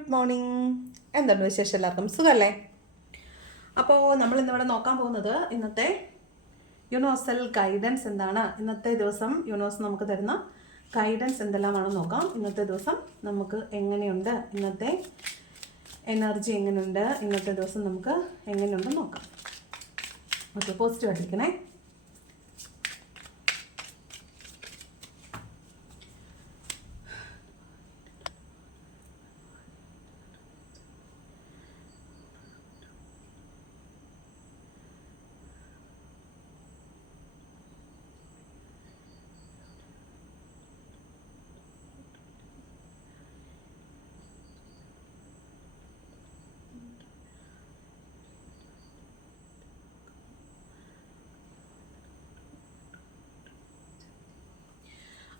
Good morning. എന്തുണ്ട് വിശേഷം എല്ലാവർക്കും? സുഖമല്ലേ അപ്പോൾ നമ്മൾ ഇന്നിവിടെ നോക്കാൻ പോകുന്നത് ഇന്നത്തെ യൂണിവേഴ്സൽ ഗൈഡൻസ് എന്താണ്? ഇന്നത്തെ ദിവസം യൂണിവേഴ്സ് നമുക്ക് തരുന്ന ഗൈഡൻസ് എന്തെല്ലാമാണെന്ന് നോക്കാം. ഇന്നത്തെ ദിവസം നമുക്ക് എങ്ങനെയുണ്ട്? ഇന്നത്തെ എനർജി എങ്ങനെയുണ്ട്? ഇന്നത്തെ ദിവസം നമുക്ക് എങ്ങനെയുണ്ടെന്ന് നോക്കാം. Okay positive ആയിട്ടിരിക്കണേ.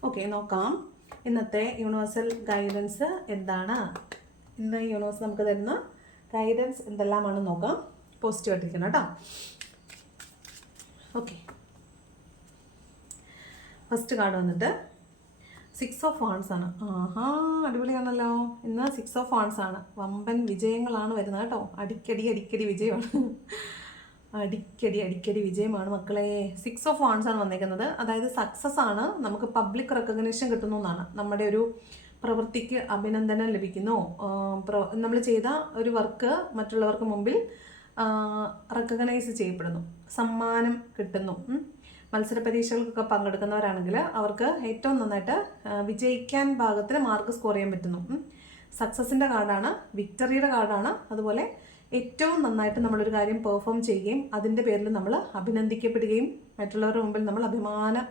ഓക്കെ നോക്കാം. ഇന്നത്തെ യൂണിവേഴ്സൽ ഗൈഡൻസ് എന്താണ്? ഇന്ന് യൂണിവേഴ്സ് നമുക്ക് തരുന്ന ഗൈഡൻസ് എന്തെല്ലാമാണെന്ന് നോക്കാം. പോസിറ്റീവ് ആയിട്ടിരിക്കണം കേട്ടോ. ഓക്കെ ഫസ്റ്റ് കാർഡ് വന്നിട്ട് സിക്സ് ഓഫ് ഫാൺസ് ആണ്. ആഹാ അടിപൊളിയാണല്ലോ. ഇന്ന് സിക്സ് ഓഫ് ഫാൺസ് ആണ്. വമ്പൻ വിജയങ്ങളാണ് വരുന്നത് കേട്ടോ. അടിക്കടി അടിക്കടി വിജയമാണ്. അടിക്കടി അടിക്കടി വിജയമാണ് മക്കളെ. സിക്സ് ഓഫ് വാൺസ് ആണ് വന്നേക്കുന്നത്. അതായത് സക്സസ് ആണ്. നമുക്ക് പബ്ലിക് റെക്കഗ്നേഷൻ കിട്ടുന്നു എന്നാണ്. നമ്മുടെ ഒരു പ്രവൃത്തിക്ക് അഭിനന്ദനം ലഭിക്കുന്നു. നമ്മൾ ചെയ്ത ഒരു വർക്ക് മറ്റുള്ളവർക്ക് മുമ്പിൽ റെക്കഗ്നൈസ് ചെയ്യപ്പെടുന്നു. സമ്മാനം കിട്ടുന്നു. മത്സര പരീക്ഷകൾക്കൊക്കെ പങ്കെടുക്കുന്നവരാണെങ്കിൽ അവർക്ക് ഏറ്റവും നന്നായിട്ട് വിജയിക്കാൻ ഭാഗത്തിന് മാർക്ക് സ്കോർ ചെയ്യാൻ പറ്റുന്നു. സക്സസിന്റെ കാർഡാണ് വിക്ടറിയുടെ കാർഡാണ് അതുപോലെ ഏറ്റവും നന്നായിട്ട് നമ്മളൊരു കാര്യം പെർഫോം ചെയ്യുകയും അതിന്റെ പേരിൽ നമ്മൾ അഭിനന്ദിക്കപ്പെടുകയും മറ്റുള്ളവരുടെ മുമ്പിൽ നമ്മൾ അഭിമാനം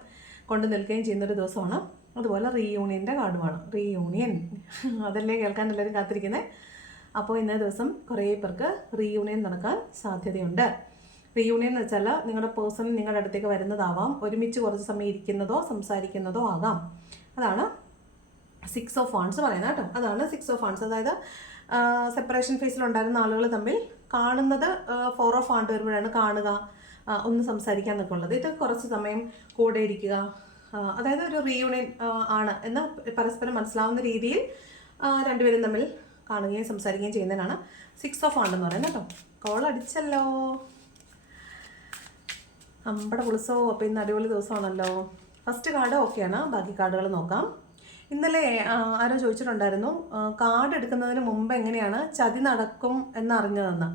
കൊണ്ട് നിൽക്കുകയും ചെയ്യുന്നൊരു ദിവസമാണ്. അതുപോലെ റീയൂണിയന്റെ കാർഡുമാണ്. റീയൂണിയൻ അതല്ലേ കേൾക്കാൻ എല്ലാവരും കാത്തിരിക്കുന്നത് അപ്പോൾ ഇന്നേ ദിവസം കുറേ പേർക്ക് റീയൂണിയൻ നടക്കാൻ സാധ്യതയുണ്ട്. റീയൂണിയൻ എന്ന് വെച്ചാൽ നിങ്ങളുടെ പേഴ്സൺ നിങ്ങളുടെ അടുത്തേക്ക് വരുന്നതാവാം. ഒരുമിച്ച് കുറച്ച് സമയം ഇരിക്കുന്നതോ സംസാരിക്കുന്നതോ ആകാം. അതാണ് സിക്സ് ഓഫ് ഫാൺസ് പറയുന്നത് കേട്ടോ. അതാണ് സിക്സ് ഓഫ് ഫാൺസ് അതായത് സെപ്പറേഷൻ ഫേസിലുണ്ടായിരുന്ന ആളുകൾ തമ്മിൽ കാണുന്നത് ഫോർ ഓഫ് ആണ്ട് വരുമ്പോഴാണ് കാണുക ഒന്ന് സംസാരിക്കാൻ നിൽക്കുന്നത്. ഇത് കുറച്ച് സമയം കൂടെ ഇരിക്കുക. അതായത് ഒരു റീയൂണിയൻ ആണ് എന്ന് പരസ്പരം മനസ്സിലാവുന്ന രീതിയിൽ രണ്ടുപേരും തമ്മിൽ കാണുകയും സംസാരിക്കുകയും ചെയ്യുന്നതിനാണ് സിക്സ് ഓഫ് ആണ്ടെന്ന് പറയുന്നത് കേട്ടോ. കോൾ അടിച്ചല്ലോ. നമ്മുടെ പുളിസോ അപ്പോൾ ഇന്ന് അടിപൊളി ദിവസമാണല്ലോ. ഫസ്റ്റ് കാർഡ് ഓക്കെയാണ് ബാക്കി കാർഡുകൾ നോക്കാം. ഇന്നലെ ആരോ ചോദിച്ചിട്ടുണ്ടായിരുന്നു കാർഡ് എടുക്കുന്നതിന് മുമ്പ് എങ്ങനെയാണ് ചതി നടക്കും എന്നറിഞ്ഞതെന്ന്.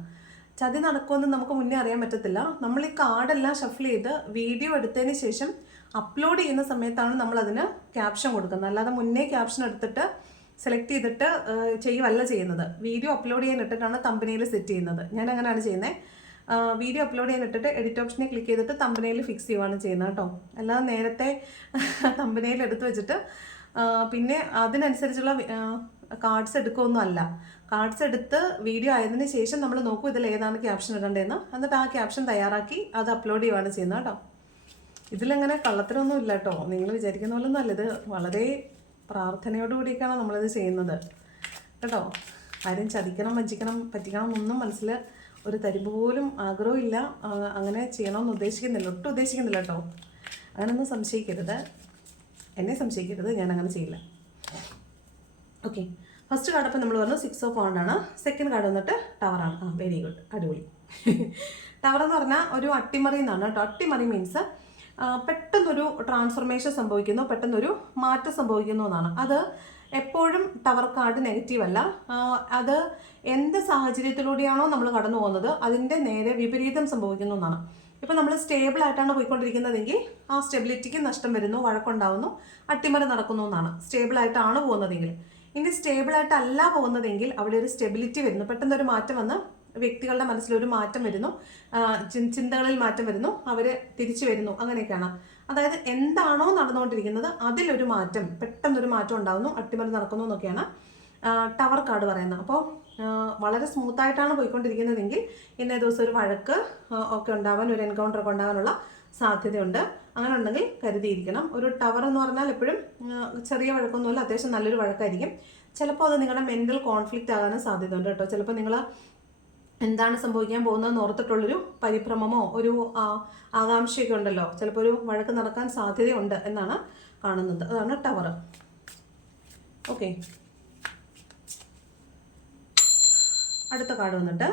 ചതി നടക്കുമെന്ന് നമുക്ക് മുന്നേ അറിയാൻ പറ്റത്തില്ല. നമ്മൾ ഈ കാർഡെല്ലാം ഷഫിൾ ചെയ്ത് വീഡിയോ എടുത്തതിന് ശേഷം അപ്ലോഡ് ചെയ്യുന്ന സമയത്താണ് നമ്മൾ അതിന് ക്യാപ്ഷൻ കൊടുക്കുന്നത്. അല്ലാതെ മുന്നേ ക്യാപ്ഷൻ എടുത്തിട്ട് സെലക്ട് ചെയ്തിട്ട് ചെയ്യുവല്ല ചെയ്യുന്നത്. വീഡിയോ അപ്ലോഡ് ചെയ്യാൻ ഇട്ടിട്ടാണ് കമ്പനിയിൽ സെറ്റ് ചെയ്യുന്നത്. ഞാൻ അങ്ങനെയാണ് ചെയ്യുന്നത് വീഡിയോ അപ്ലോഡ് ചെയ്യാൻ ഇട്ടിട്ട് എഡിറ്റ് ഓപ്ഷനെ ക്ലിക്ക് ചെയ്തിട്ട് തമ്പനയിൽ ഫിക്സ് ചെയ്യുവാണ് ചെയ്യുന്നത് കേട്ടോ. അല്ലാതെ നേരത്തെ തമ്പനയിൽ എടുത്തു വെച്ചിട്ട് പിന്നെ അതിനനുസരിച്ചുള്ള കാർഡ്സ് എടുക്കുകയൊന്നും അല്ല കാർഡ്സ് എടുത്ത് വീഡിയോ ആയതിന് ശേഷം നമ്മൾ നോക്കും ഇതിൽ ഏതാണ് ക്യാപ്ഷൻ ഇടേണ്ടതെന്ന് എന്നിട്ട് ആ ക്യാപ്ഷൻ തയ്യാറാക്കി അത് അപ്ലോഡ് ചെയ്യുവാണ് ചെയ്യുന്നത് കേട്ടോ. ഇതിലങ്ങനെ കള്ളത്തിനൊന്നും ഇല്ല കേട്ടോ. നിങ്ങൾ വിചാരിക്കുന്ന പോലെ നല്ലത് വളരെ പ്രാർത്ഥനയോടുകൂടിയൊക്കെയാണ് നമ്മളിത് ചെയ്യുന്നത്. കേട്ടോ? ആരും ചതിക്കണം വഞ്ചിക്കണം പറ്റിക്കണം ഒന്നും മനസ്സിൽ ഒരു തരിമ്പ് പോലും ആഗ്രഹമില്ല അങ്ങനെ ചെയ്യണമെന്ന് ഉദ്ദേശിക്കുന്നില്ല. ഒട്ടും ഉദ്ദേശിക്കുന്നില്ല കേട്ടോ. അങ്ങനെയൊന്നും സംശയിക്കരുത്. എന്നെ സംശയിക്കരുത് ഞാൻ അങ്ങനെ ചെയ്യില്ല. ഓക്കെ ഫസ്റ്റ് കാർഡ് അപ്പം നമ്മൾ പറഞ്ഞു സിക്സ് ഓഫ് ആണ്. സെക്കൻഡ് കാർഡ് വന്നിട്ട് ടവറാണ് ആ വെരി ഗുഡ് അടിപൊളി. ടവർ എന്ന് പറഞ്ഞാൽ ഒരു അട്ടിമറി എന്നാണ് കേട്ടോ. അട്ടിമറി മീൻസ് പെട്ടെന്നൊരു ട്രാൻസ്ഫർമേഷൻ സംഭവിക്കുന്നു പെട്ടെന്നൊരു മാറ്റം സംഭവിക്കുന്നു എന്നാണ്. അത് എപ്പോഴും ടവർ കാർഡ് നെഗറ്റീവ് അല്ല. അത് എന്ത് സാഹചര്യത്തിലൂടെയാണോ നമ്മൾ കടന്നു പോകുന്നത് അതിന്റെ നേരെ വിപരീതം സംഭവിക്കുന്നു എന്നാണ്. ഇപ്പം നമ്മൾ സ്റ്റേബിൾ ആയിട്ടാണ് പോയിക്കൊണ്ടിരിക്കുന്നതെങ്കിൽ ആ സ്റ്റെബിലിറ്റിക്ക് നഷ്ടം വരുന്നു വഴക്കുണ്ടാവുന്നു അട്ടിമറി നടക്കുന്നു എന്നാണ്. സ്റ്റേബിൾ ആയിട്ടാണ് പോകുന്നതെങ്കിൽ. ഇനി സ്റ്റേബിൾ ആയിട്ടല്ല പോകുന്നതെങ്കിൽ അവിടെ ഒരു സ്റ്റെബിലിറ്റി വരുന്നു. പെട്ടെന്ന് ഒരു മാറ്റം വന്ന് വ്യക്തികളുടെ മനസ്സിലൊരു മാറ്റം വരുന്നു. ചിന്തകളിൽ മാറ്റം വരുന്നു. അവർ തിരിച്ചു വരുന്നു. അങ്ങനെയൊക്കെയാണ്. അതായത് എന്താണോ നടന്നുകൊണ്ടിരിക്കുന്നത് അതിലൊരു മാറ്റം പെട്ടെന്നൊരു മാറ്റം ഉണ്ടാകുന്നു അട്ടിമറി നടക്കുന്നു എന്നൊക്കെയാണ് ടവർ കാർഡ് പറയുന്നത്. അപ്പോൾ വളരെ സ്മൂത്തായിട്ടാണ് പോയിക്കൊണ്ടിരിക്കുന്നതെങ്കിൽ ഇന്നേ ദിവസം ഒരു വഴക്ക് ഒക്കെ ഉണ്ടാവാൻ ഒരു എൻകൗണ്ടർ ഒക്കെ ഉണ്ടാകാനുള്ള സാധ്യതയുണ്ട്. അങ്ങനെ ഉണ്ടെങ്കിൽ കരുതിയിരിക്കണം. ഒരു ടവർ എന്ന് പറഞ്ഞാൽ എപ്പോഴും ചെറിയ വഴക്കൊന്നുമല്ല അത്യാവശ്യം നല്ലൊരു വഴക്കായിരിക്കും. ചിലപ്പോൾ അത് നിങ്ങളുടെ മെന്റൽ കോൺഫ്ലിക്റ്റ് ആകാനും സാധ്യതയുണ്ട് കേട്ടോ. ചിലപ്പോൾ നിങ്ങൾ എന്താണ് സംഭവിക്കാൻ പോകുന്നതെന്ന് ഓർത്തിട്ടുള്ളൊരു പരിഭ്രമമോ ഒരു ആകാംക്ഷയൊക്കെ ഉണ്ടല്ലോ. ചിലപ്പോൾ ഒരു വഴക്ക് നടക്കാൻ സാധ്യതയുണ്ട് എന്നാണ് കാണുന്നത്. അതാണ് ടവർ ഓക്കെ അടുത്ത കാർഡ് വന്നിട്ട്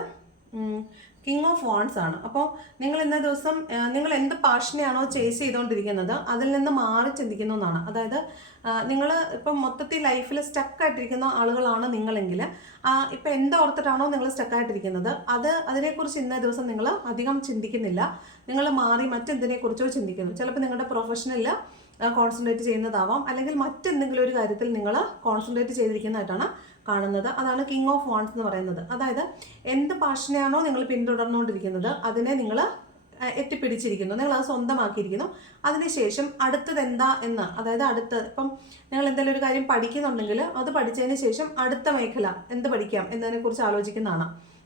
കിങ് ഓഫ് വാൺസ് ആണ്. അപ്പോൾ നിങ്ങൾ ഇന്ന ദിവസം നിങ്ങൾ എന്ത് പാഷനെയാണോ ചേസ് ചെയ്തുകൊണ്ടിരിക്കുന്നത് അതിൽ നിന്ന് മാറി ചിന്തിക്കുന്നു എന്നാണ്. അതായത് നിങ്ങൾ ഇപ്പം മൊത്തത്തിൽ ലൈഫിൽ സ്റ്റക്കായിട്ടിരിക്കുന്ന ആളുകളാണ് നിങ്ങളെങ്കിൽ ഇപ്പം എന്തോർത്തിട്ടാണോ നിങ്ങൾ സ്റ്റക്കായിട്ടിരിക്കുന്നത് അത് അതിനെക്കുറിച്ച് ഇന്ന ദിവസം നിങ്ങൾ അധികം ചിന്തിക്കുന്നില്ല. നിങ്ങൾ മാറി മറ്റെന്തിനെക്കുറിച്ചോ ചിന്തിക്കുന്നു. ചിലപ്പോൾ നിങ്ങളുടെ പ്രൊഫഷനിൽ കോൺസെൻട്രേറ്റ് ചെയ്യുന്നതാവാം. അല്ലെങ്കിൽ മറ്റെന്തെങ്കിലും ഒരു കാര്യത്തിൽ നിങ്ങൾ കോൺസെൻട്രേറ്റ് ചെയ്തിരിക്കുന്നതായിട്ടാണ് കാണുന്നത്. അതാണ് കിങ് ഓഫ് വാൺസ് എന്ന് പറയുന്നത്. അതായത് എന്ത് പാഷനെയാണോ നിങ്ങൾ പിന്തുടർന്നുകൊണ്ടിരിക്കുന്നത് അതിനെ നിങ്ങൾ എത്തിപ്പിടിച്ചിരിക്കുന്നു. നിങ്ങൾ അത് സ്വന്തമാക്കിയിരിക്കുന്നു. അതിനുശേഷം അടുത്തത് എന്താ എന്ന് അതായത് അടുത്ത ഇപ്പം നിങ്ങൾ എന്തെങ്കിലും ഒരു കാര്യം പഠിക്കുന്നുണ്ടെങ്കിൽ അത് പഠിച്ചതിന് ശേഷം അടുത്ത മേഖല എന്ത് പഠിക്കാം എന്നതിനെക്കുറിച്ച് ആലോചിക്കുന്നതാണ്.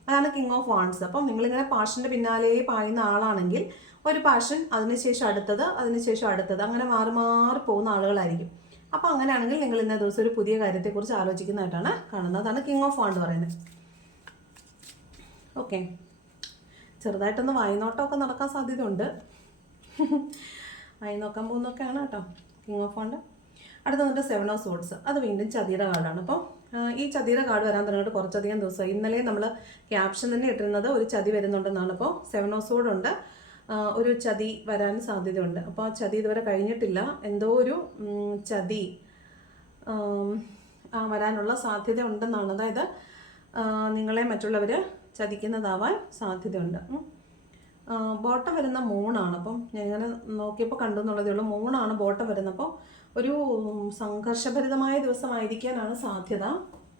അതാണ് കിങ് ഓഫ് വാൺസ് അപ്പം നിങ്ങളിങ്ങനെ പാഷന്റെ പിന്നാലെ പായുന്ന ആളാണെങ്കിൽ ഒരു പാഷൻ അതിനുശേഷം അടുത്തത് അതിനുശേഷം അടുത്തത് അങ്ങനെ മാറി മാറി പോകുന്ന ആളുകളായിരിക്കും. അപ്പോൾ അങ്ങനെയാണെങ്കിൽ നിങ്ങൾ ഇന്നേ ദിവസം ഒരു പുതിയ കാര്യത്തെക്കുറിച്ച് ആലോചിക്കുന്നതായിട്ടാണ് കാണുന്നത്. അതാണ് കിങ് ഓഫ് വാണ്ട് പറയുന്നത്. ഓക്കെ ചെറുതായിട്ടൊന്ന് വായിനോട്ടമൊക്കെ നടക്കാൻ സാധ്യതയുണ്ട്. വായി നോക്കാൻ പോകുന്നൊക്കെയാണ് കേട്ടോ കിങ് ഓഫ് വാണ്ട് അടുത്ത വന്നിട്ട് സെവൻ ഓഫ് സോഡ്സ് അത് വീണ്ടും ചതിയുടെ കാർഡാണ്. അപ്പോൾ ഈ ചതിയുടെ കാർഡ് വരാൻ തുടങ്ങിയിട്ട് കുറച്ചധികം ദിവസമായി ഇന്നലെ നമ്മൾ ക്യാപ്ഷൻ തന്നെ ഇട്ടിരുന്നത് ഒരു ചതി വരുന്നുണ്ടെന്നാണ്. അപ്പോൾ സെവൻ ഓഫ് സോഡ് ഉണ്ട്. ഒരു ചതി വരാൻ സാധ്യതയുണ്ട്. അപ്പോൾ ആ ചതി ഇതുവരെ കഴിഞ്ഞിട്ടില്ല. എന്തോ ഒരു ചതി വരാനുള്ള സാധ്യത ഉണ്ടെന്നാണ് അതായത് നിങ്ങളെ മറ്റുള്ളവർ ചതിക്കുന്നതാവാൻ സാധ്യതയുണ്ട്. ബോട്ട വരുന്ന മൂണാണ്. അപ്പം ഞാനിങ്ങനെ നോക്കിയപ്പോൾ കണ്ടു എന്നുള്ളതേ ഉള്ളൂ. മൂണാണ് ബോട്ടം വരുന്നപ്പോൾ ഒരു സംഘർഷഭരിതമായ ദിവസമായിരിക്കാനാണ് സാധ്യത.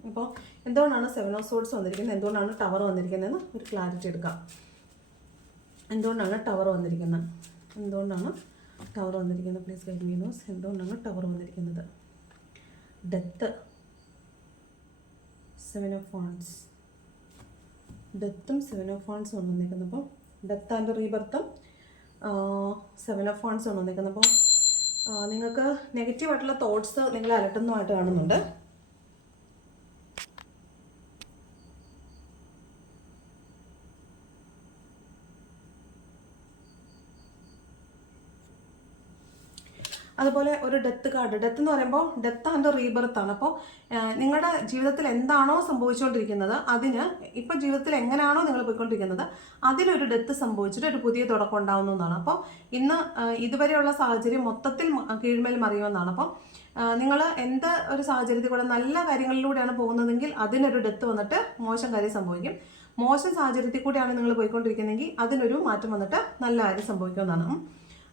അപ്പോൾ എന്തുകൊണ്ടാണ് സെവൻ ഓഫ് സോഡ്സ് വന്നിരിക്കുന്നത്? എന്തുകൊണ്ടാണ് ടവർ വന്നിരിക്കുന്നതെന്ന് ഒരു ക്ലാരിറ്റി എടുക്കാം. എന്തുകൊണ്ടാണ് ടവർ വന്നിരിക്കുന്നത്? എന്തുകൊണ്ടാണ് ടവർ വന്നിരിക്കുന്നത്? പ്ലീസ് ഗൈഡ് മീ നോസ് എന്തുകൊണ്ടാണ് ടവർ വന്നിരിക്കുന്നത്? ഡെത്ത് സെവൻ ഓഫ് ഫോൺസ് ഡെത്തും സെവൻ ഓഫ് ഫോൺസ് ആണ് വന്നിരിക്കുന്നത്. അപ്പോൾ ഡെത്ത് ആൻഡ് റീബർത്തും സെവൻ ഓഫ് ഫോൺസ് ആണ് വന്നിരിക്കുന്നത്. അപ്പോൾ നിങ്ങൾക്ക് നെഗറ്റീവായിട്ടുള്ള തോട്ട്സ് നിങ്ങളെ അലട്ടുന്നതായിട്ട് കാണുന്നുണ്ട് അതുപോലെ ഒരു ഡെത്ത് കാർഡ് ഡെത്ത് എന്ന് പറയുമ്പോൾ ഡെത്ത് ആൻഡ് റീബർത്ത് ആണ്. അപ്പോൾ നിങ്ങളുടെ ജീവിതത്തിൽ എന്താണോ സംഭവിച്ചുകൊണ്ടിരിക്കുന്നത് അതിന് ഇപ്പോൾ ജീവിതത്തിൽ എങ്ങനെയാണോ നിങ്ങൾ പോയിക്കൊണ്ടിരിക്കുന്നത് അതിനൊരു ഡെത്ത് സംഭവിച്ചിട്ട് ഒരു പുതിയ തുടക്കം ഉണ്ടാവുന്നതാണ് അപ്പോൾ ഇന്ന് ഇതുവരെയുള്ള സാഹചര്യം മൊത്തത്തിൽ കീഴ്മേൽ മറിയുമെന്നാണ് അപ്പോൾ നിങ്ങൾ എന്ത് ഒരു സാഹചര്യത്തിൽ കൂടെ നല്ല കാര്യങ്ങളിലൂടെയാണ് പോകുന്നതെങ്കിൽ അതിനൊരു ഡെത്ത് വന്നിട്ട് മോശം കാര്യം സംഭവിക്കും. മോശം സാഹചര്യത്തിൽ കൂടെയാണ് നിങ്ങൾ പോയിക്കൊണ്ടിരിക്കുന്നതെങ്കിൽ അതിനൊരു മാറ്റം വന്നിട്ട് നല്ല കാര്യം സംഭവിക്കുമെന്നാണ്.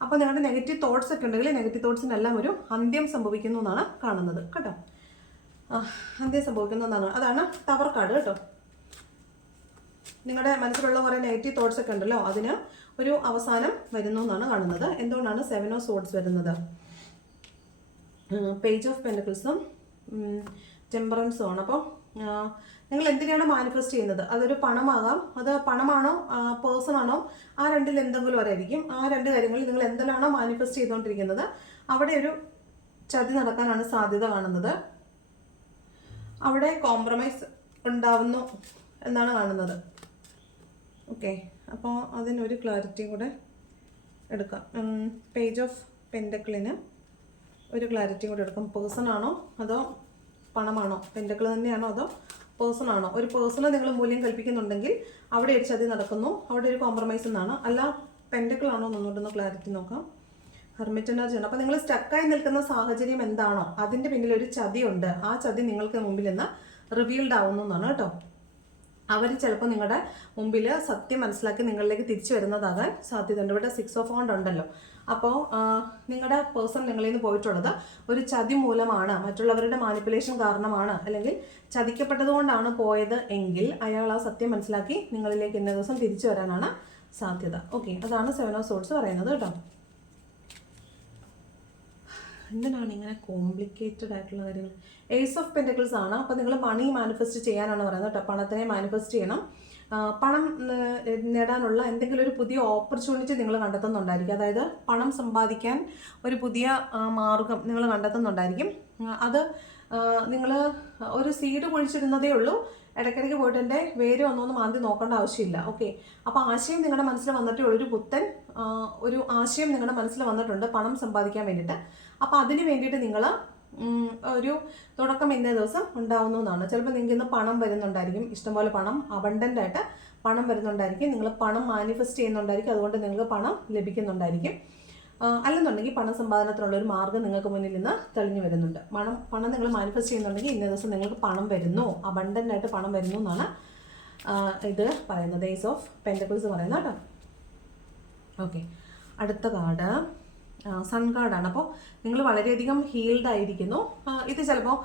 അപ്പോൾ നിങ്ങളുടെ നെഗറ്റീവ് തോട്ട്സ് ഒക്കെ ഉണ്ടെങ്കിൽ നെഗറ്റീവ് തോട്ട്സിനെല്ലാം ഒരു അന്ത്യം സംഭവിക്കുന്നു എന്നാണ് കാണുന്നത് കേട്ടോ? അന്ത്യം സംഭവിക്കുന്നു എന്നാണ്. അതാണ് ടവർ കാർഡ് കേട്ടോ? നിങ്ങളുടെ മനസ്സിലുള്ള കുറേ നെഗറ്റീവ് തോട്ട്സ് ഒക്കെ ഉണ്ടല്ലോ അതിന് ഒരു അവസാനം വരുന്നു എന്നാണ് കാണുന്നത്. എന്തുകൊണ്ടാണ് സെവൻ ഓഫ് സോഡ്സ് വരുന്നത്? പേജ് ഓഫ് പെൻഡിക്കിൾസും ടെമ്പറൻസും ആണ്. അപ്പോൾ നിങ്ങൾ എന്തിനാണ് മാനിഫെസ്റ്റ് ചെയ്യുന്നത്? അതൊരു പണമാകാം. അത് പണമാണോ? പേഴ്സൺ ആണോ? ആ രണ്ടിൽ എന്തെങ്കിലും ഒരായിരിക്കും. ആ രണ്ട് കാര്യങ്ങളിൽ നിങ്ങൾ എന്തെല്ലാണോ മാനിഫെസ്റ്റ് ചെയ്തുകൊണ്ടിരിക്കുന്നത്? അവിടെ ഒരു ചതി നടക്കാനാണ് സാധ്യത കാണുന്നത്. അവിടെ കോംപ്രമൈസ് ഉണ്ടാവുന്നു എന്നാണ് കാണുന്നത്. ഓക്കെ അപ്പോൾ അതിനൊരു ക്ലാരിറ്റിയും കൂടെ എടുക്കാം. പേജ് ഓഫ് പെൻഡക്കിളിന് ഒരു ക്ലാരിറ്റി കൂടെ എടുക്കാം. പേഴ്സൺ ആണോ അതോ പണമാണോ? പെൻഡക്കിൾ തന്നെയാണോ അതോ പേഴ്സൺ ആണോ. ഒരു പേഴ്സണെ നിങ്ങൾ മൂല്യം കൽപ്പിക്കുന്നുണ്ടെങ്കിൽ അവിടെ ഒരു ചതി നടക്കുന്നു. അവിടെ ഒരു കോംപ്രമൈസ് എന്നാണ്. അല്ല പെൻഡക്കിൾ ആണോ എന്നൊന്നുകൊണ്ടൊന്ന് ക്ലാരിറ്റി നോക്കാം. ഹെർമിറ്റ് എനർജി ആണ് അപ്പോൾ നിങ്ങൾ സ്റ്റക്കായി നിൽക്കുന്ന സാഹചര്യം എന്താണോ അതിന്റെ പിന്നിൽ ഒരു ചതിയുണ്ട് ആ ചതി നിങ്ങൾക്ക് മുമ്പിൽ നിന്ന് റിവീൽഡ് ആവുന്നു എന്നാണ് കേട്ടോ. അവർ ചിലപ്പോൾ നിങ്ങളുടെ മുമ്പിൽ സത്യം മനസ്സിലാക്കി നിങ്ങളിലേക്ക് തിരിച്ചു വരുന്നതാകാൻ സാധ്യതയുണ്ട്. ഇവിടെ സിക്സ് ഓഫ് ഓണ്ട് ഉണ്ടല്ലോ. അപ്പോൾ നിങ്ങളുടെ പേഴ്സൺ നിങ്ങളിൽ നിന്ന് പോയിട്ടുള്ളത് ഒരു ചതി മൂലമാണ് മറ്റുള്ളവരുടെ മാനിപ്പുലേഷൻ കാരണമാണ് അല്ലെങ്കിൽ ചതിക്കപ്പെട്ടതുകൊണ്ടാണ് പോയത് എങ്കിൽ അയാൾ ആ സത്യം മനസ്സിലാക്കി നിങ്ങളിലേക്ക് ഇന്ന ദിവസം തിരിച്ചു വരാനാണ് സാധ്യത. ഓക്കെ അതാണ് സെവൻ ഓഫ് സോഡ്സ് പറയുന്നത് കേട്ടോ. എന്തിനാണ് ഇങ്ങനെ കോംപ്ലിക്കേറ്റഡ് ആയിട്ടുള്ള കാര്യങ്ങൾ? ഏസ് ഓഫ് പെന്റക്കിൾസ് ആണ്. അപ്പോൾ നിങ്ങൾ മണി മാനിഫെസ്റ്റ് ചെയ്യാനാണ് പറയുന്നത് കേട്ടോ. പണത്തിനെ മാനിഫെസ്റ്റ് ചെയ്യണം. പണം നേടാനുള്ള എന്തെങ്കിലും ഒരു പുതിയ ഓപ്പർച്യൂണിറ്റി നിങ്ങൾ കണ്ടെത്തുന്നുണ്ടായിരിക്കും. അതായത് പണം സമ്പാദിക്കാൻ ഒരു പുതിയ മാർഗം നിങ്ങൾ കണ്ടെത്തുന്നുണ്ടായിരിക്കും. അത് നിങ്ങൾ ഒരു സീഡ് കുഴിച്ചിരുന്നതേ ഉള്ളൂ. ഇടയ്ക്കിടയ്ക്ക് പോയിട്ട് എന്റെ വേര് ഒന്നൊന്നും ആദ്യം നോക്കേണ്ട ആവശ്യമില്ല. ഓക്കെ അപ്പോൾ ആശയം നിങ്ങളുടെ മനസ്സിൽ വന്നിട്ടേ ഉള്ളൂ ഒരു പുത്തൻ ഒരു ആശയം നിങ്ങളുടെ മനസ്സിൽ വന്നിട്ടുണ്ട് പണം സമ്പാദിക്കാൻ വേണ്ടിയിട്ട്. അപ്പോൾ അതിന് വേണ്ടിയിട്ട് നിങ്ങൾ ഒരു തുടക്കം ഇന്നേ ദിവസം എന്നാണ്. ചിലപ്പോൾ നിങ്ങൾക്ക് ഇന്ന് പണം വരുന്നുണ്ടായിരിക്കും. ഇഷ്ടംപോലെ പണം അബണ്ടന്റ് ആയിട്ട് പണം വരുന്നുണ്ടായിരിക്കും. നിങ്ങൾ പണം മാനിഫെസ്റ്റ് ചെയ്യുന്നുണ്ടായിരിക്കും. അതുകൊണ്ട് നിങ്ങൾക്ക് പണം ലഭിക്കുന്നുണ്ടായിരിക്കും. അല്ലെന്നുണ്ടെങ്കിൽ പണം സമ്പാദനത്തിനുള്ള ഒരു മാർഗം നിങ്ങൾക്ക് മുന്നിൽ നിന്ന് തെളിഞ്ഞു വരുന്നുണ്ട്. പണം പണം നിങ്ങൾ മാനിഫെസ്റ്റ് ചെയ്യുന്നുണ്ടെങ്കിൽ ഇന്നേ ദിവസം നിങ്ങൾക്ക് പണം വരുന്നു. അബണ്ടന്റ് ആയിട്ട് പണം വരുന്നു എന്നാണ് ഇത് പറയുന്നത്. ഡേയ്സ് ഓഫ് പെന്റക്കിൾസ് പറയുന്നത് കേട്ടോ. ഓക്കെ അടുത്ത കാർഡ് സൺ കാർഡാണ് അപ്പോൾ നിങ്ങൾ വളരെയധികം ഹീൽഡ് ആയിരിക്കുന്നു. ഇത് ചിലപ്പോൾ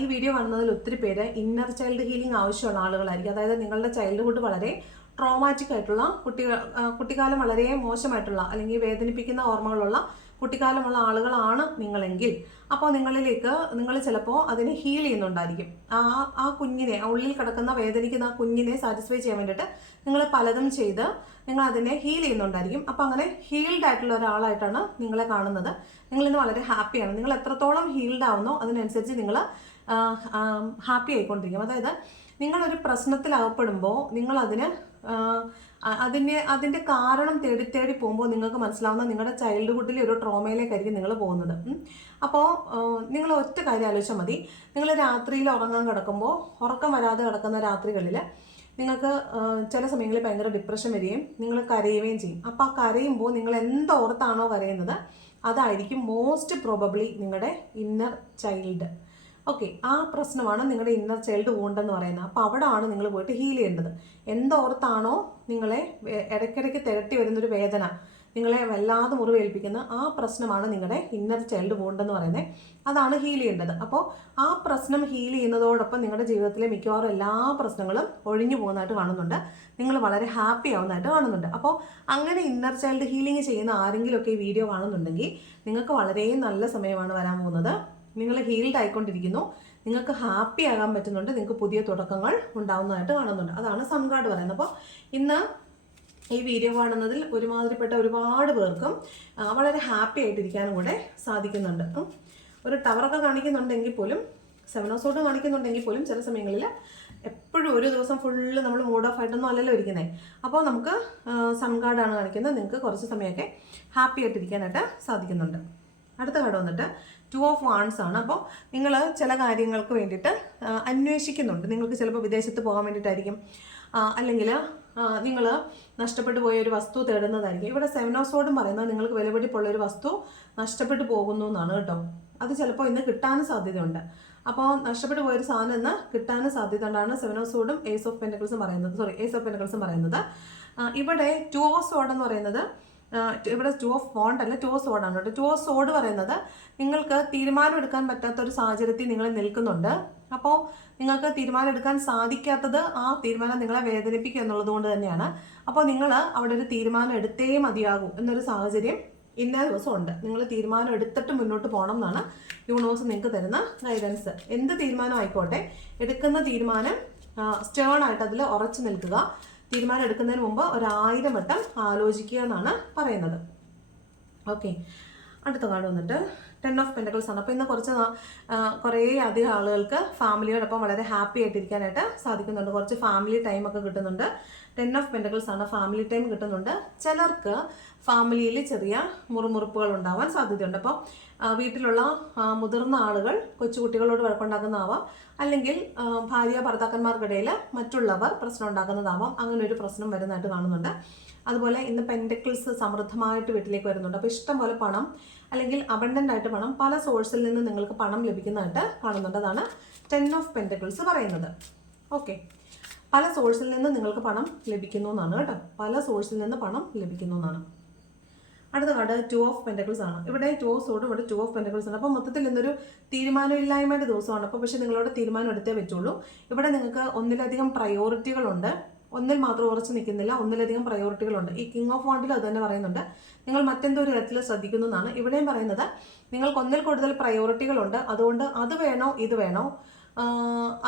ഈ വീഡിയോ കാണുന്നതിൽ ഒത്തിരി പേര് ഇന്നർ ചൈൽഡ് ഹീലിംഗ് ആവശ്യമുള്ള ആളുകളായിരിക്കും. അതായത് നിങ്ങളുടെ ചൈൽഡ്ഹുഡ് വളരെ ട്രോമാറ്റിക് ആയിട്ടുള്ള കുട്ടികൾ കുട്ടിക്കാലം വളരെ മോശമായിട്ടുള്ള അല്ലെങ്കിൽ വേദനിപ്പിക്കുന്ന ഓർമ്മകളുള്ള കുട്ടിക്കാലമുള്ള ആളുകളാണ് നിങ്ങളെങ്കിൽ. അപ്പോൾ നിങ്ങളിലേക്ക് നിങ്ങൾ ചിലപ്പോൾ അതിനെ ഹീൽ ചെയ്യുന്നുണ്ടായിരിക്കും. ആ ആ കുഞ്ഞിനെ ആ ഉള്ളിൽ കിടക്കുന്ന വേദനിക്കുന്ന ആ കുഞ്ഞിനെ സാറ്റിസ്ഫൈ ചെയ്യാൻ വേണ്ടിയിട്ട് നിങ്ങൾ പലതും ചെയ്ത് നിങ്ങൾ അതിനെ ഹീൽ ചെയ്യുന്നുണ്ടായിരിക്കും. അപ്പോൾ അങ്ങനെ ഹീൽഡ് ആയിട്ടുള്ള ഒരാളായിട്ടാണ് നിങ്ങളെ കാണുന്നത്. നിങ്ങൾ ഇന്ന് വളരെ ഹാപ്പിയാണ് നിങ്ങൾ എത്രത്തോളം ഹീൽഡ് ആവുന്നോ അതിനനുസരിച്ച് നിങ്ങൾ ഹാപ്പി ആയിക്കൊണ്ടിരിക്കും. അതായത് നിങ്ങളൊരു പ്രശ്നത്തിൽ അകപ്പെടുമ്പോൾ നിങ്ങൾ അതിന് അതിന്റെ കാരണം തേടി തേടി പോകുമ്പോൾ നിങ്ങൾക്ക് മനസ്സിലാവുന്ന നിങ്ങളുടെ ചൈൽഡ്ഹുഡിലെ ഒരു ട്രോമയിലേക്കായിരിക്കും നിങ്ങൾ പോകുന്നത്. അപ്പോൾ നിങ്ങൾ ഒറ്റ കാര്യം ആലോചിച്ചാൽ മതി. നിങ്ങൾ രാത്രിയിൽ ഉറങ്ങാൻ കിടക്കുമ്പോൾ ഉറക്കം വരാതെ കിടക്കുന്ന രാത്രികളിൽ നിങ്ങൾക്ക് ചില സമയങ്ങളിൽ ഭയങ്കര ഡിപ്രഷൻ വരികയും നിങ്ങൾ കരയുകയും ചെയ്യും. അപ്പോൾ ആ കരയുമ്പോൾ നിങ്ങൾ എന്തോർത്താണോ കരയുന്നത് അതായിരിക്കും മോസ്റ്റ് പ്രോബബ്ലി നിങ്ങളുടെ ഇന്നർ ചൈൽഡ് ഓക്കെ ആ പ്രശ്നമാണ് നിങ്ങളുടെ ഇന്നർ ചൈൽഡ് വൂണ്ടെന്ന് പറയുന്നത്. അപ്പോൾ അവിടെയാണ് നിങ്ങൾ പോയിട്ട് ഹീൽ ചെയ്യേണ്ടത്. എന്തോർത്താണോ നിങ്ങളെ ഇടയ്ക്കിടയ്ക്ക് തിരട്ടി വരുന്നൊരു വേദന. നിങ്ങളെ വല്ലാതെ മുറിവേൽപ്പിക്കുന്ന ആ പ്രശ്നമാണ് നിങ്ങളുടെ ഇന്നർ ചൈൽഡ് വൂണ്ടെന്ന് പറയുന്നത്. അതാണ് ഹീൽ ചെയ്യേണ്ടത്. അപ്പോൾ ആ പ്രശ്നം ഹീൽ ചെയ്യുന്നതോടൊപ്പം നിങ്ങളുടെ ജീവിതത്തിലെ മിക്കവാറും എല്ലാ പ്രശ്നങ്ങളും ഒഴിഞ്ഞു പോകുന്നതായിട്ട് കാണുന്നുണ്ട്. നിങ്ങൾ വളരെ ഹാപ്പി ആവുന്നതായിട്ട് കാണുന്നുണ്ട്. അപ്പോൾ അങ്ങനെ ഇന്നർ ചൈൽഡ് ഹീലിംഗ് ചെയ്യുന്ന ആരെങ്കിലുമൊക്കെ ഈ വീഡിയോ കാണുന്നുണ്ടെങ്കിൽ നിങ്ങൾക്ക് വളരെ നല്ല സമയമാണ് വരാൻ പോകുന്നത്. നിങ്ങൾ ഹീൽഡ് ആയിക്കൊണ്ടിരിക്കുന്നു. നിങ്ങൾക്ക് ഹാപ്പി ആകാൻ പറ്റുന്നുണ്ട്. നിങ്ങൾക്ക് പുതിയ തുടക്കങ്ങൾ ഉണ്ടാവുന്നതായിട്ട് കാണുന്നുണ്ട്. അതാണ് സൺഗാർഡ് പറയുന്നത്. അപ്പോൾ ഇന്ന് ഈ വീഡിയോ കാണുന്നതിൽ ഒരുമാതിരിപ്പെട്ട ഒരുപാട് പേർക്കും വളരെ ഹാപ്പി ആയിട്ടിരിക്കാനും കൂടെ സാധിക്കുന്നുണ്ട്. ഒരു ടവറൊക്കെ കാണിക്കുന്നുണ്ടെങ്കിൽ പോലും സെവൻ ഓഫ് സോട്ട് കാണിക്കുന്നുണ്ടെങ്കിൽ പോലും ചില സമയങ്ങളിൽ എപ്പോഴും ഒരു ദിവസം ഫുള്ള് നമ്മൾ മൂഡ് ഓഫ് ആയിട്ടൊന്നും അല്ലല്ലോ ഇരിക്കുന്നത് അപ്പോൾ നമുക്ക് സൺഗാർഡാണ് കാണിക്കുന്നത്. നിങ്ങൾക്ക് കുറച്ച് സമയമൊക്കെ ഹാപ്പി ആയിട്ടിരിക്കാനായിട്ട് സാധിക്കുന്നുണ്ട്. അടുത്ത കാർഡ് വന്നിട്ട് ടു ഓഫ് വാൺസ് ആണ്. അപ്പോൾ നിങ്ങൾ ചില കാര്യങ്ങൾക്ക് വേണ്ടിയിട്ട് അന്വേഷിക്കുന്നുണ്ട്. നിങ്ങൾക്ക് ചിലപ്പോൾ വിദേശത്ത് പോകാൻ വേണ്ടിയിട്ടായിരിക്കും. അല്ലെങ്കിൽ നിങ്ങൾ നഷ്ടപ്പെട്ടു പോയ ഒരു വസ്തു തേടുന്നതായിരിക്കും. ഇവിടെ സെവൻ ഓഫ് സോഡും പറയുന്നത് നിങ്ങൾക്ക് വിലപിടിപ്പുള്ള ഒരു വസ്തു നഷ്ടപ്പെട്ടു പോകുന്നു എന്നാണ് കേട്ടോ. അത് ചിലപ്പോൾ ഇന്ന് കിട്ടാനും സാധ്യതയുണ്ട്. അപ്പോൾ നഷ്ടപ്പെട്ടു പോയൊരു സാധനം ഇന്ന് കിട്ടാനും സാധ്യത ഉണ്ടാണ്. സെവൻ ഓഫ് സോഡും ഏസ് ഓഫ് പെന്റക്കിൾസും പറയുന്നത്. സോറി ഏസ് ഓഫ് പെന്റക്കിൾസും പറയുന്നത്. ഇവിടെ ടു ഓഫ് സോഡ് എന്ന് പറയുന്നത് ഇവിടെ ടു ഓഫ് ബോണ്ട് അല്ല ടു ഓഫ് സോഡാണ് കേട്ടോ. ടു സോഡ് പറയുന്നത് നിങ്ങൾക്ക് തീരുമാനമെടുക്കാൻ പറ്റാത്ത ഒരു സാഹചര്യത്തിൽ നിങ്ങൾ നിൽക്കുന്നുണ്ട്. അപ്പോൾ നിങ്ങൾക്ക് തീരുമാനം എടുക്കാൻ സാധിക്കാത്തത് ആ തീരുമാനം നിങ്ങളെ വേദനിപ്പിക്കുക എന്നുള്ളത് കൊണ്ട് തന്നെയാണ്. അപ്പോൾ നിങ്ങൾ അവിടെ ഒരു തീരുമാനം എടുത്തേ മതിയാകൂ എന്നൊരു സാഹചര്യം ഇന്നേ ദിവസമുണ്ട് നിങ്ങൾ തീരുമാനം എടുത്തിട്ട് മുന്നോട്ട് പോകണം എന്നാണ് യൂണിവേഴ്സ് നിങ്ങൾക്ക് തരുന്ന ഗൈഡൻസ് എന്ത് തീരുമാനം ആയിക്കോട്ടെ എടുക്കുന്ന തീരുമാനം സ്റ്റേൺ ആയിട്ട് അതിൽ ഉറച്ചു നിൽക്കുക. തീരുമാനം എടുക്കുന്നതിന് മുമ്പ് ഒരായിരം വട്ടം ആലോചിക്കുക എന്നാണ് പറയുന്നത്. ഓക്കെ അടുത്ത കാർഡ് വന്നിട്ട് ടെൻ ഓഫ് പെന്റക്കിൾസ് ആണ്. അപ്പോൾ ഇന്ന് കുറച്ച് കുറേ അധികം ആളുകൾക്ക് ഫാമിലിയോടൊപ്പം വളരെ ഹാപ്പി ആയിട്ടിരിക്കാനായിട്ട് സാധിക്കുന്നുണ്ട്. കുറച്ച് ഫാമിലി ടൈം ഒക്കെ കിട്ടുന്നുണ്ട്. ടെൻ ഓഫ് പെന്റക്കിൾസ് ആണ്. ഫാമിലി ടൈം കിട്ടുന്നുണ്ട്. ചിലർക്ക് ഫാമിലിയിൽ ചെറിയ മുറുമുറുപ്പുകൾ ഉണ്ടാവാൻ സാധ്യതയുണ്ട്. അപ്പോൾ വീട്ടിലുള്ള മുതിർന്ന ആളുകൾ കൊച്ചുകുട്ടികളോട് വഴക്കുണ്ടാക്കുന്നതാവാം. അല്ലെങ്കിൽ ഭാര്യ ഭർത്താക്കന്മാർക്കിടയിൽ മറ്റുള്ളവർ പ്രശ്നം ഉണ്ടാക്കുന്നതാവാം. അങ്ങനെ ഒരു പ്രശ്നം വരുന്നതായിട്ട് കാണുന്നുണ്ട്. അതുപോലെ ഇന്ന് പെന്റക്കിൾസ് സമൃദ്ധമായിട്ട് വീട്ടിലേക്ക് വരുന്നുണ്ട്. അപ്പോൾ ഇഷ്ടം പോലെ പണം അല്ലെങ്കിൽ അബണ്ടന്റ് ആയിട്ട് പണം പല സോഴ്സിൽ നിന്ന് നിങ്ങൾക്ക് പണം ലഭിക്കുന്നതായിട്ട് കാണുന്നുണ്ടതാണ് ടെൻ ഓഫ് പെന്റക്കിൾസ് പറയുന്നത്. ഓക്കെ പല സോഴ്സിൽ നിന്ന് നിങ്ങൾക്ക് പണം ലഭിക്കുന്നു എന്നാണ് കേട്ടോ. പല സോഴ്സിൽ നിന്ന് പണം ലഭിക്കുന്നു എന്നാണ്. അടുത്ത കാർഡ് ടു ഓഫ് പെന്റക്കിൾസ് ആണ്. ഇവിടെ ടു ഓഫ് സോഡും ഇവിടെ ടു ഓഫ് പെന്റക്കിൾസ് ആണ്. അപ്പോൾ മൊത്തത്തിൽ ഇന്നൊരു തീരുമാനമില്ലായ്മയുടെ ദിവസമാണ്. അപ്പോൾ പക്ഷേ നിങ്ങളോട് തീരുമാനം എടുത്തേ പറ്റുള്ളൂ. ഇവിടെ നിങ്ങൾക്ക് ഒന്നിലധികം പ്രയോറിറ്റികളുണ്ട് ഒന്നിൽ മാത്രം ഉറച്ചു നിൽക്കുന്നില്ല ഒന്നിലധികം പ്രയോറിറ്റികളുണ്ട് ഈ കിങ് ഓഫ് വാണ്ടിൽ അത് തന്നെ പറയുന്നുണ്ട്. നിങ്ങൾ മറ്റെന്തോ ഒരു തരത്തിൽ ശ്രദ്ധിക്കുന്നു എന്നാണ് ഇവിടെയും പറയുന്നത്. നിങ്ങൾക്ക് ഒന്നിൽ കൂടുതൽ പ്രയോറിറ്റികളുണ്ട് അതുകൊണ്ട് അത് വേണോ ഇത് വേണോ?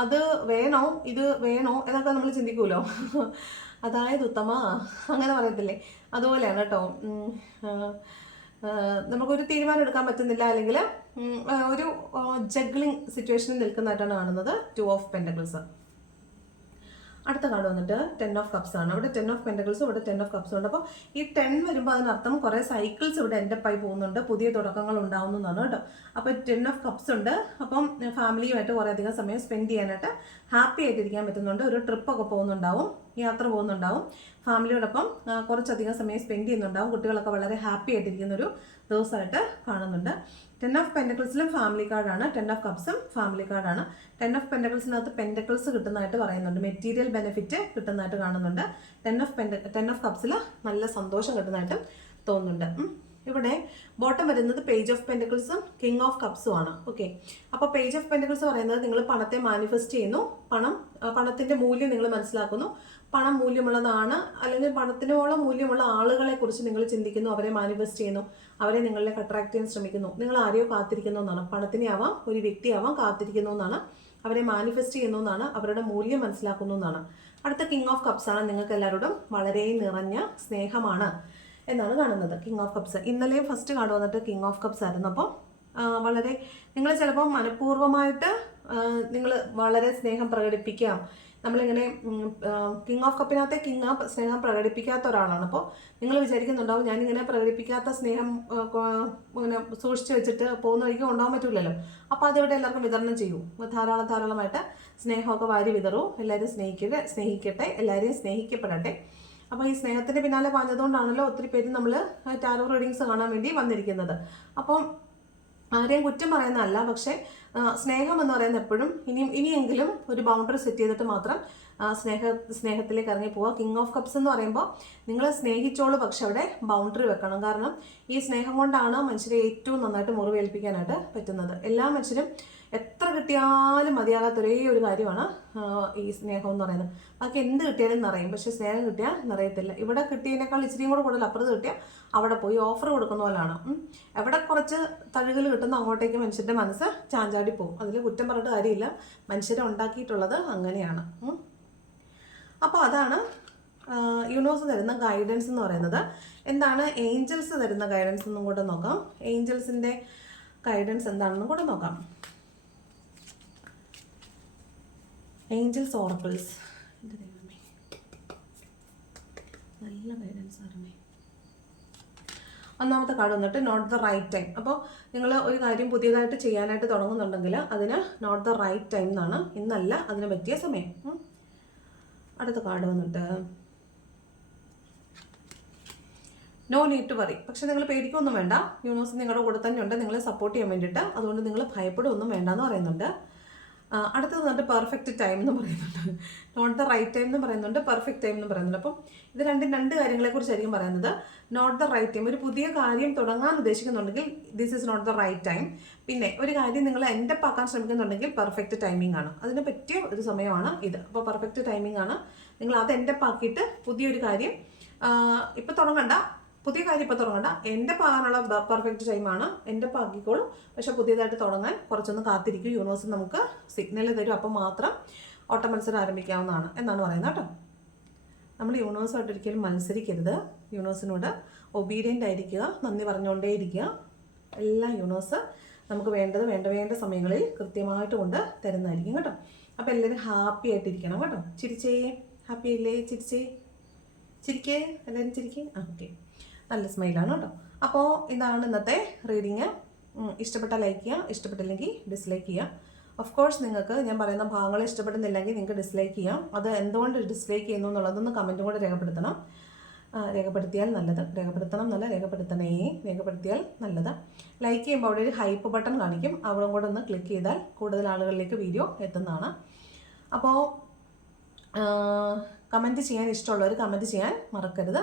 അത് വേണോ ഇത് വേണോ എന്നൊക്കെ നമ്മൾ ചിന്തിക്കുമല്ലോ അതായത് ഉത്തമ അങ്ങനെ പറയത്തില്ലേ? അതുപോലെയാണ് കേട്ടോ. നമുക്കൊരു തീരുമാനം എടുക്കാൻ പറ്റുന്നില്ല അല്ലെങ്കിൽ ഒരു ജഗ്ലിംഗ് സിറ്റുവേഷനിൽ നിൽക്കുന്നതായിട്ടാണ് കാണുന്നത്. ടു ഓഫ് പെന്റക്കിൾസ് അടുത്ത കാർഡ് വന്നിട്ട് ടെൻ ഓഫ് കപ്സ് ആണ്. അവിടെ ടെൻ ഓഫ് പെൻഡകൾസ് ഇവിടെ ടെൻ ഓഫ് കപ്സ് ഉണ്ട്. അപ്പോൾ ഈ ടെൻ വരുമ്പോൾ അതിനർത്ഥം കുറേ സൈക്കിൾസ് ഇവിടെ എന്റെ ആയി പോകുന്നുണ്ട്. പുതിയ തുടക്കങ്ങൾ ഉണ്ടാവുന്നു എന്നാണ് കേട്ടോ. അപ്പോൾ ടെൻ ഓഫ് കപ്സ് ഉണ്ട്. അപ്പം ഫാമിലിയുമായിട്ട് കുറേ അധികം സമയം സ്പെൻഡ് ചെയ്യാനായിട്ട് ഹാപ്പി ആയിട്ടിരിക്കാൻ പറ്റുന്നുണ്ട്. ഒരു ട്രിപ്പൊക്കെ പോകുന്നുണ്ടാവും. യാത്ര പോകുന്നുണ്ടാവും. ഫാമിലിയോടൊപ്പം കുറച്ചധികം സമയം സ്പെൻഡ് ചെയ്യുന്നുണ്ടാവും. കുട്ടികളൊക്കെ വളരെ ഹാപ്പി ആയിട്ടിരിക്കുന്ന ഒരു ദിവസമായിട്ട് കാണുന്നുണ്ട്. ടെൻ ഓഫ് പെന്റക്കിൾസിലും ഫാമിലി കാർഡാണ് ടെൻ ഓഫ് കപ്സും ഫാമിലി കാർഡാണ് ടെൻ ഓഫ് പെന്റക്കിൾസിനകത്ത് പെന്റക്കിൾസ് കിട്ടുന്നതായിട്ട് പറയുന്നുണ്ട്. മെറ്റീരിയൽ ബെനിഫിറ്റ് കിട്ടുന്നതായിട്ട് കാണുന്നുണ്ട്. Ten of penta ten of കപ്സിൽ നല്ല സന്തോഷം കിട്ടുന്നതായിട്ടും തോന്നുന്നുണ്ട്. ഇവിടെ ബോട്ടം വരുന്നത് പേജ് ഓഫ് പെന്റക്കിൾസും കിങ് ഓഫ് കപ്സും ആണ്. ഓക്കെ അപ്പോൾ പേജ് ഓഫ് പെന്റക്കിൾസ് പറയുന്നത് നിങ്ങൾ പണത്തെ മാനിഫെസ്റ്റ് ചെയ്യുന്നു. പണം പണത്തിന്റെ മൂല്യം നിങ്ങൾ മനസ്സിലാക്കുന്നു. പണം മൂല്യമുള്ളതാണ് അല്ലെങ്കിൽ പണത്തിനോളം മൂല്യമുള്ള ആളുകളെ കുറിച്ച് നിങ്ങൾ ചിന്തിക്കുന്നു അവരെ മാനിഫെസ്റ്റ് ചെയ്യുന്നു അവരെ നിങ്ങളിലേക്ക് അട്രാക്ട് ചെയ്യാൻ ശ്രമിക്കുന്നു. നിങ്ങൾ ആരെയോ കാത്തിരിക്കുന്നു എന്നാണ്. പണത്തിനെ ആവാം ഒരു വ്യക്തിയാവാം കാത്തിരിക്കുന്നു എന്നാണ്. അവരെ മാനിഫെസ്റ്റ് ചെയ്യുന്നു എന്നാണ്. അവരുടെ മൂല്യം മനസ്സിലാക്കുന്നു എന്നാണ്. അടുത്ത കിങ് ഓഫ് കപ്സ് ആണ് നിങ്ങൾക്ക് എല്ലാവരോടും വളരെ നിറഞ്ഞ സ്നേഹമാണ്. എന്നാണ് കാണുന്നത് കിങ് ഓഫ് കപ്സ് ഇന്നലെയും ഫസ്റ്റ് കാർഡ് വന്നിട്ട് കിങ് ഓഫ് കപ്സ് ആയിരുന്നു. അപ്പോൾ വളരെ നിങ്ങൾ ചിലപ്പോൾ മനഃപൂർവമായിട്ട് നിങ്ങൾ വളരെ സ്നേഹം പ്രകടിപ്പിക്കാം. നമ്മളിങ്ങനെ കിങ് ഓഫ് കപ്പിനകത്തെ കിങ് ഓഫ് സ്നേഹം പ്രകടിപ്പിക്കാത്ത ഒരാളാണ്. അപ്പോൾ നിങ്ങൾ വിചാരിക്കുന്നുണ്ടാവും ഞാനിങ്ങനെ പ്രകടിപ്പിക്കാത്ത സ്നേഹം ഇങ്ങനെ സൂക്ഷിച്ച് വെച്ചിട്ട് പോകുന്ന വഴിക്ക് കൊണ്ടുപോകാൻ പറ്റില്ലല്ലോ അപ്പോൾ അതിവിടെ എല്ലാവർക്കും വിതരണം ചെയ്യൂ. ധാരാളം ധാരാളമായിട്ട് സ്നേഹമൊക്കെ വാരി വിതറൂ. എല്ലാവരും സ്നേഹിക്കട്ടെ സ്നേഹിക്കട്ടെ എല്ലാവരെയും സ്നേഹിക്കപ്പെടട്ടെ. അപ്പോൾ ഈ സ്നേഹത്തിന്റെ പിന്നാലെ പാഞ്ഞതുകൊണ്ടാണല്ലോ ഒത്തിരി പേര് നമ്മൾ ടാരോ റീഡിങ്സ് കാണാൻ വേണ്ടി വന്നിരിക്കുന്നത്. അപ്പം ആരെയും കുറ്റം പറയുന്നതല്ല പക്ഷേ സ്നേഹം എന്ന് പറയുന്നത് എപ്പോഴും ഇനിയും ഇനിയെങ്കിലും ഒരു ബൗണ്ടറി സെറ്റ് ചെയ്തിട്ട് മാത്രം സ്നേഹ സ്നേഹത്തിലേക്ക് ഇറങ്ങി പോവുക. കിങ് ഓഫ് കപ്സ് എന്ന് പറയുമ്പോൾ നിങ്ങൾ സ്നേഹിച്ചോളൂ പക്ഷെ അവിടെ ബൗണ്ടറി വെക്കണം. കാരണം ഈ സ്നേഹം കൊണ്ടാണ് മനുഷ്യരെ ഏറ്റവും നന്നായിട്ട് മുറിവേൽപ്പിക്കാനായിട്ട് പറ്റുന്നത്. എല്ലാ മനുഷ്യരും എത്ര കിട്ടിയാലും മതിയാകാത്ത ഒരേ ഒരു കാര്യമാണ് ഈ സ്നേഹം എന്ന് പറയുന്നത്. ബാക്കി എന്ത് കിട്ടിയാലും നിറയും. പക്ഷെ സ്നേഹം കിട്ടിയാൽ നിറയത്തില്ല. ഇവിടെ കിട്ടിയതിനേക്കാൾ ഇച്ചിരിയും കൂടെ കൂടുതൽ അപ്പുറത്ത് കിട്ടിയാൽ അവിടെ പോയി ഓഫർ കൊടുക്കുന്ന പോലെയാണ്. എവിടെ കുറച്ച് തഴുകൽ കിട്ടുന്ന അങ്ങോട്ടേക്ക് മനുഷ്യന്റെ മനസ്സ് ചാഞ്ചാടി പോകും അതിൽ കുറ്റം പറഞ്ഞിട്ട് കാര്യമില്ല. മനുഷ്യരെ ഉണ്ടാക്കിയിട്ടുള്ളത് അങ്ങനെയാണ്. അപ്പോൾ അതാണ് യൂണിവേഴ്സ് തരുന്ന ഗൈഡൻസ് എന്ന് പറയുന്നത്. എന്താണ് ഏഞ്ചൽസ് തരുന്ന ഗൈഡൻസ് എന്നും കൂടെ നോക്കാം. ഏഞ്ചൽസിന്റെ ഗൈഡൻസ് എന്താണെന്നും കൂടെ നോക്കാം. ഏഞ്ചൽസ് ഓർക്കിൾസ് നല്ല ഗൈഡൻസ് ആയിരുന്നേ. ഒന്നാമത്തെ കാർഡ് വന്നിട്ട് നോട്ട് ദ റൈറ്റ് ടൈം അപ്പോൾ നിങ്ങൾ ഒരു കാര്യം പുതിയതായിട്ട് ചെയ്യാനായിട്ട് തുടങ്ങുന്നുണ്ടെങ്കിൽ അതിന് നോട്ട് ദ റൈറ്റ് ടൈം എന്നാണ് ഇന്നല്ല അതിന് പറ്റിയ സമയം. അടുത്ത കാർഡ് വന്നിട്ട്. നോ നീഡ് ടു വറി പക്ഷെ നിങ്ങൾ പേടിക്കൊന്നും വേണ്ട. യൂണിവേഴ്സ് നിങ്ങളുടെ കൂടെ തന്നെയുണ്ട്. നിങ്ങളെ സപ്പോർട്ട് ചെയ്യാൻ വേണ്ടിയിട്ട്. അതുകൊണ്ട് നിങ്ങൾ ഭയപ്പെടുകയൊന്നും വേണ്ടെന്ന് പറയുന്നുണ്ട്. അടുത്തത് വന്നിട്ട് പെർഫെക്റ്റ് ടൈം എന്ന് പറയുന്നുണ്ട്. നോട്ട് ദ റൈറ്റ് ടൈം എന്ന് പറയുന്നുണ്ട് പെർഫെക്റ്റ് ടൈം എന്ന് പറയുന്നുണ്ട്. അപ്പം ഇത് രണ്ടും രണ്ട് കാര്യങ്ങളെക്കുറിച്ചായിരിക്കും പറയുന്നത്. നോട്ട് ദ റൈറ്റ് ടൈം ഒരു പുതിയ കാര്യം തുടങ്ങാൻ ഉദ്ദേശിക്കുന്നുണ്ടെങ്കിൽ this is not the right time പിന്നെ ഒരു കാര്യം നിങ്ങൾ എന്റെ പാക്കാൻ ശ്രമിക്കുന്നുണ്ടെങ്കിൽ പെർഫെക്റ്റ് ടൈമിംഗ് ആണ്. അതിന് പറ്റിയ ഒരു സമയമാണ് ഇത്. അപ്പോൾ പെർഫെക്റ്റ് ടൈമിംഗ് ആണ്. നിങ്ങൾ അത് എന്റെ ആക്കിയിട്ട് പുതിയൊരു കാര്യം ഇപ്പോൾ തുടങ്ങണ്ട. പുതിയ കാര്യം ഇപ്പോൾ തുടങ്ങണ്ട. എന്റെ പാകാനുള്ള പെർഫെക്റ്റ് ടൈമാണ് എന്റെ പാകിക്കോളും പക്ഷെ പുതിയതായിട്ട് തുടങ്ങാൻ കുറച്ചൊന്ന് കാത്തിരിക്കും. യൂണിവേഴ്സ് നമുക്ക് സിഗ്നൽ തരും. അപ്പം മാത്രം ഓട്ട മത്സരം ആരംഭിക്കാവുന്നതാണ് എന്നാണ് പറയുന്നത് കേട്ടോ. നമ്മൾ യൂണിവേഴ്സായിട്ട് ഒരിക്കലും മത്സരിക്കരുത്. യൂണിവേഴ്സിനോട് ഒബീഡിയന്റ് ആയിരിക്കുക. നന്ദി പറഞ്ഞുകൊണ്ടേയിരിക്കുക. എല്ലാ യൂണിവേഴ്സ് നമുക്ക് വേണ്ടത് വേണ്ട വേണ്ട സമയങ്ങളിൽ കൃത്യമായിട്ട് കൊണ്ട് തരുന്നതായിരിക്കും കേട്ടോ. അപ്പോൾ എല്ലാവരും ഹാപ്പി ആയിട്ടിരിക്കണം കേട്ടോ. ചിരിച്ചേ. ഹാപ്പി അല്ലേ ചിരിച്ചേ. ചിരിക്കേ. എല്ലാവരും ചിരിക്കേ? ആ ഓക്കെ നല്ല സ്മൈലാണ് കേട്ടോ അപ്പോൾ ഇതാണ് ഇന്നത്തെ റീഡിങ് ഇഷ്ടപ്പെട്ട ലൈക്ക് ചെയ്യുക ഇഷ്ടപ്പെട്ടില്ലെങ്കിൽ ഡിസ്ലൈക്ക് ചെയ്യുക ഓഫ് കോഴ്സ് നിങ്ങൾക്ക് ഞാൻ പറയുന്ന ഭാഗങ്ങൾ ഇഷ്ടപ്പെടുന്നില്ലെങ്കിൽ നിങ്ങൾക്ക് ഡിസ്ലൈക്ക് ചെയ്യാം. അത് എന്തുകൊണ്ട് ഡിസ്ലൈക്ക് ചെയ്യുന്നു എന്നുള്ളതൊന്ന് കമന്റും കൂടെ രേഖപ്പെടുത്തണം. രേഖപ്പെടുത്തിയാൽ നല്ലത്. രേഖപ്പെടുത്തണം എന്നല്ല രേഖപ്പെടുത്തണേ. രേഖപ്പെടുത്തിയാൽ നല്ലത്. ലൈക്ക് ചെയ്യുമ്പോൾ അവിടെ ഒരു ഹൈപ്പ് ബട്ടൺ കാണിക്കും. അവിടെ കൂടെ ഒന്ന് ക്ലിക്ക് ചെയ്താൽ കൂടുതൽ ആളുകളിലേക്ക് വീഡിയോ എത്തുന്നതാണ്. അപ്പോൾ കമന്റ് ചെയ്യാൻ ഇഷ്ടമുള്ളവർ കമന്റ് ചെയ്യാൻ മറക്കരുത്.